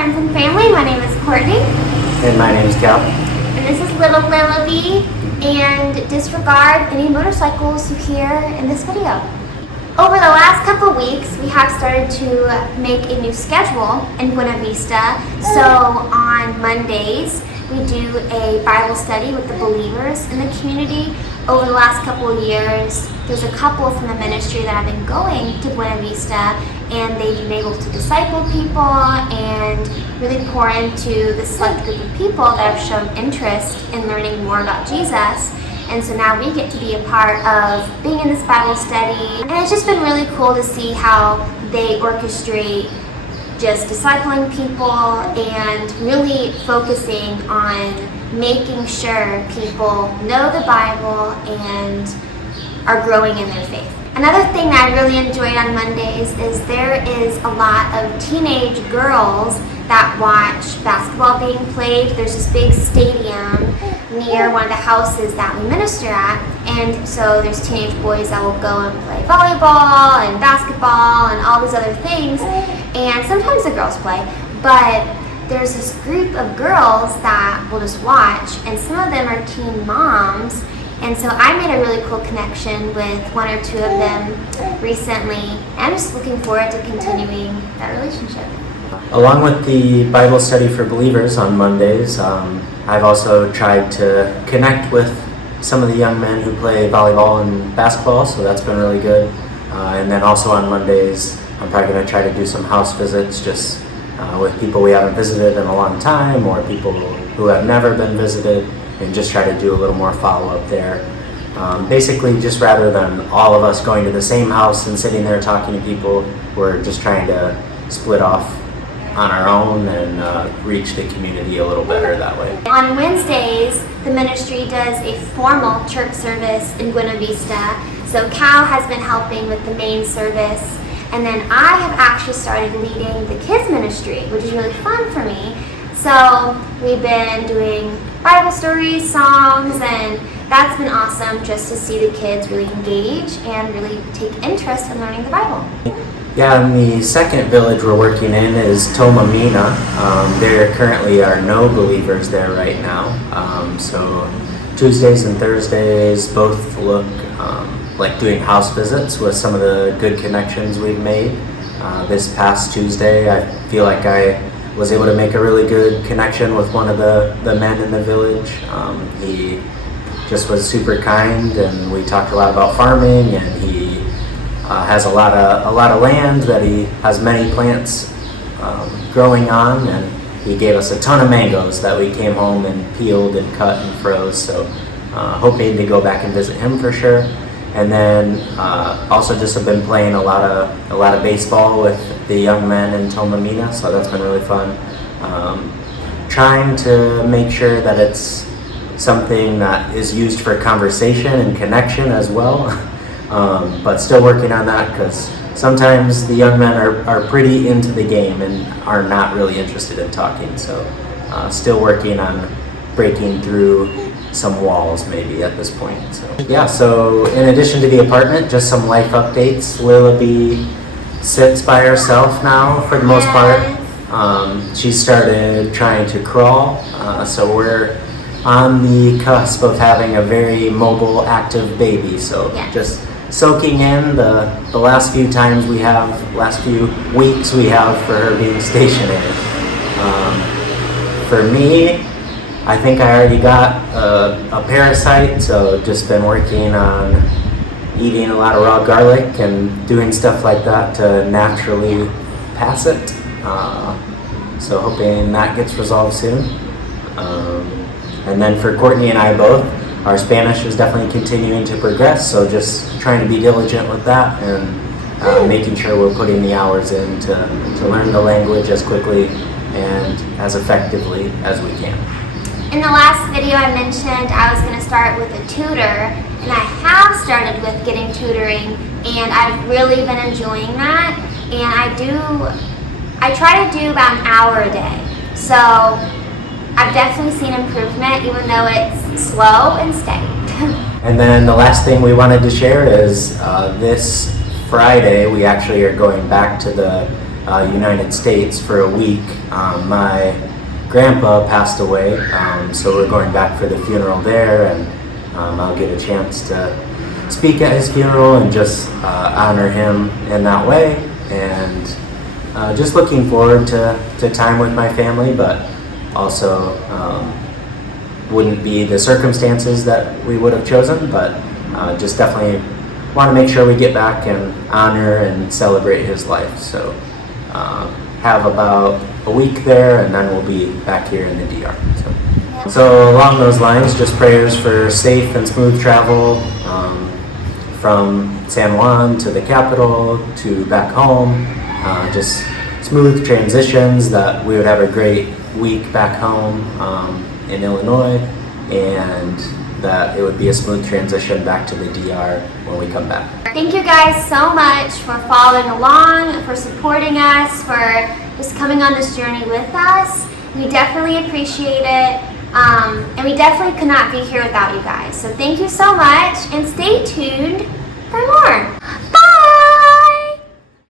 friends and family. My name is Courtney. And my name is Cal. And this is Little Willoughby. And disregard any motorcycles you hear in this video. Over the last couple weeks, we have started to make a new schedule in Buena Vista. So on Mondays, we do a Bible study with the believers in the community. Over the last couple of years, there's a couple from the ministry that have been going to Buena Vista, and they've been able to disciple people and really pour into the select group of people that have shown interest in learning more about Jesus. And so now we get to be a part of being in this Bible study. And it's just been really cool to see how they orchestrate just discipling people and really focusing on making sure people know the Bible and are growing in their faith. Another thing that I really enjoyed on Mondays is there is a lot of teenage girls that watch basketball being played. There's this big stadium near one of the houses that we minister at, and so there's teenage boys that will go and play volleyball and basketball and all these other things, and sometimes the girls play, but there's this group of girls that will just watch, and some of them are teen moms. And so I made a really cool connection with one or two of them recently, and I'm just looking forward to continuing that relationship. Along with the Bible study for believers on Mondays, I've also tried to connect with some of the young men who play volleyball and basketball, so that's been really good. And then also on Mondays, I'm probably going to try to do some house visits just with people we haven't visited in a long time, or people who have never been visited, and just try to do a little more follow-up there. Basically, just rather than all of us going to the same house and sitting there talking to people, we're just trying to split off on our own and reach the community a little better that way. On Wednesdays, the ministry does a formal church service in Buena Vista. So Cal has been helping with the main service, and then I have actually started leading the kids ministry, which is really fun for me. So we've been doing Bible stories, songs, and that's been awesome just to see the kids really engage and really take interest in learning the Bible. Yeah, and the second village we're working in is Tomamina. There currently are no believers there right now. So Tuesdays and Thursdays both look like doing house visits with some of the good connections we've made. This past Tuesday, I feel like I was able to make a really good connection with one of the men in the village. He just was super kind, and we talked a lot about farming, and he has a lot of land that he has many plants growing on, and he gave us a ton of mangoes that we came home and peeled and cut and froze. So hoping to go back and visit him for sure. And then also just have been playing a lot of baseball with the young men in Tomamina, so that's been really fun. Trying to make sure that it's something that is used for conversation and connection as well, but still working on that, because sometimes the young men are pretty into the game and are not really interested in talking, so still working on breaking through some walls maybe at this point. So in addition to the apartment, just some life updates. Willoughby sits by herself now for the most part. She started trying to crawl, so we're on the cusp of having a very mobile, active baby. So just soaking in the last few weeks we have for her being stationary. For me, I think I already got a parasite, so just been working on eating a lot of raw garlic and doing stuff like that to naturally pass it. So hoping that gets resolved soon. And then for Courtney and I both, our Spanish is definitely continuing to progress, so just trying to be diligent with that and making sure we're putting the hours in to learn the language as quickly and as effectively as we can. In the last video I mentioned I was going to start with a tutor, and I have started with getting tutoring, and I've really been enjoying that, and I try to do about an hour a day, so I've definitely seen improvement even though it's slow and steady. And then the last thing we wanted to share is this Friday we actually are going back to the United States for a week. My grandpa passed away, so we're going back for the funeral there, and I'll get a chance to speak at his funeral and just honor him in that way. And just looking forward to time with my family, but also wouldn't be the circumstances that we would have chosen, but just definitely want to make sure we get back and honor and celebrate his life. So have about a week there, and then we'll be back here in the DR. So along those lines, just prayers for safe and smooth travel from San Juan to the capital to back home. Just smooth transitions, that we would have a great week back home in Illinois, and that it would be a smooth transition back to the DR when we come back. Thank you guys so much for following along, for supporting us, for just coming on this journey with us. We definitely appreciate it, and we definitely could not be here without you guys. So thank you so much, and stay tuned for more.